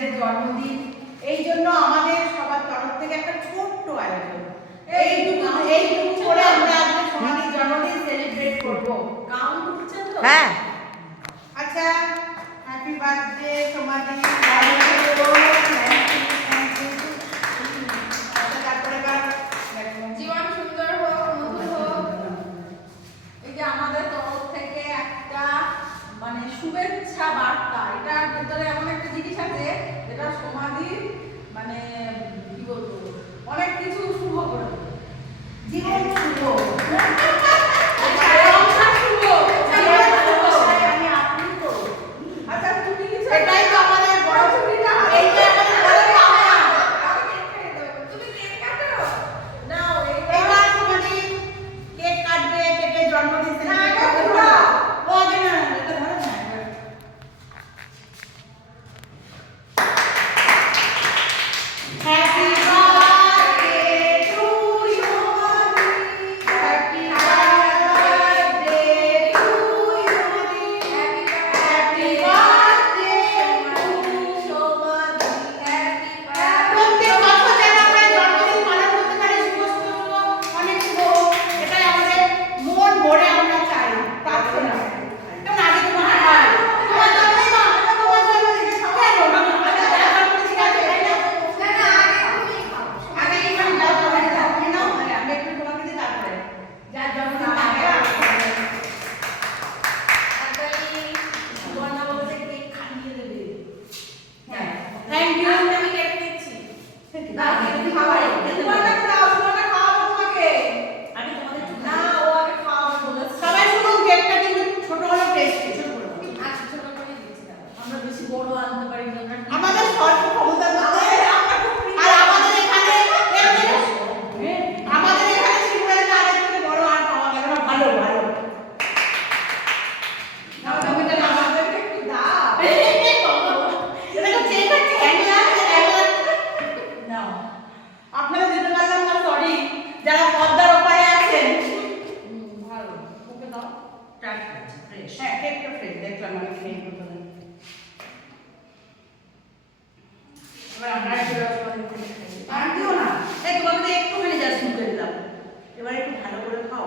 আজকের জন্মদিন, এই জন্য আমাদের সবার তরফ থেকে একটা ছোট্ট আয়োজন। এইটুকু করে আমরা আজকে সোমাদির জন্মদিন সেলিব্রেট করবো। কাউন্ট উঠছে তো? হ্যাঁ। আচ্ছা, হ্যাপি বার্থডে সোমাদি। জীবন সুন্দর হোক, মধুর হোক। এই যে আমাদের তরফ থেকে একটা মানে শুভেচ্ছা বার্তা, এটার ভেতরে এমন একটা জিনিস আছে যেটা সমাধির মানে কি বলবো অনেক কিছু শুভ করে দেবে। জীবন শুভ, এটাই তো আমাদের বড় ছবিটা। এইটা আমাদের বড় পাওনা। এবার সোমাদি কেক কাটবে, কেটে জন্মদিন সেলিব্রেট করবে। ও আগে না, এটা ধরো না। Happy birthday to you, happy birthday to you, happy birthday to প্রত্যেক বছর যেন আমরা জন্মদিন পালন করতে পারি, সুস্থ অনেক শুভ, এটাই আমাদের মন ভরে আমরা চাই, প্রার্থনা। কেমন আগে তোমার হয়? তোমার জন্মদিন না, তোমার জন্মদিন সবাই বলো না, আগে যারা জন্মদিন ঠিক আছে, তাই না? আগে এখানে যাও, সবাই যাও, খেয়ে নাও, আমি একটু তোমাকে দিই, তারপরে যার জন্মদিন তাকে থ্যাংক ইউ। আমি কেটে নিচ্ছি। না, তুমি খাবার আগে তোমাদের না, ও আগে খাওয়াবে বলেছে। সবাই শুনুন, কেকটা কিন্তু ছোট হলো টেস্টি, ছোট করে দাও। আচ্ছা, ছোট করে দিচ্ছি দাও। আমরা বেশি বড় আনতে পারি না, আমরা আমাদের স্বল্প ক্ষমতার মধ্যে, আর আমাদের এখানে শিবরাজ আরেক থেকে বড় আর পাওয়া গেল না। ভালো ভালো নাও, তুমি এটা নাও। আমাদেরকে একটু দাও। এটা তো চেক আছে, নাও। আপনারা দিতে পারলাম না, সরি। যারা পদ্মার ওপারে আছেন, ভালো, ওকে দাও। টাইট আছে, ফ্রেশ। হ্যাঁ, কেকটা ফ্রেশ, দেখলাম আমি খেয়ে প্রথমে। এবার আমরা একটু রসমালাই খাই। আর দিও না, এই তোমাকে তো একটুখানি জাস্ট মুখে দিলাম। এবার একটু ভালো করে খাও,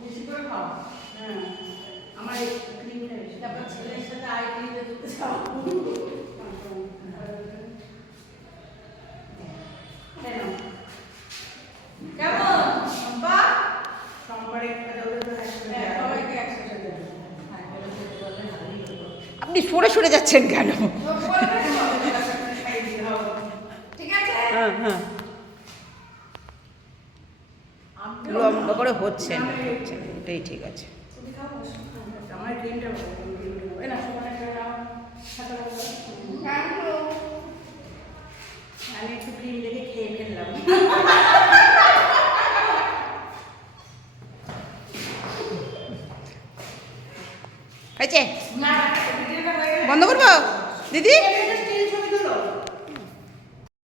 বেশি করে খাও। হ্যাঁ, আমার এই ক্রিমটা বেশি। তারপর ছেলের সাথে আইডিতে যেতে যাও। কেন? কেমন? বাহ! সোমবারে একটা যাবে তো একসাথে হ্যাঁ, যাবে। সবাইকে একসাথে দেবো। হ্যাঁ, এটা খেতে পারলে ভালোই হতো। আপনি সরে সরে যাচ্ছেন কেন? খাইয়ে দিতে হবে। ঠিক আছে? হ্যাঁ হ্যাঁ, লম্বা করে হচ্ছে না, হচ্ছে না, এটাই ঠিক আছে। তুমি খাবো? আমার ক্রিমটা ভালো, এই না সমান একটা নাও, হাতে রাখো। Thank you. আমি একটু ক্রিম দেখে খেয়ে ফেললাম।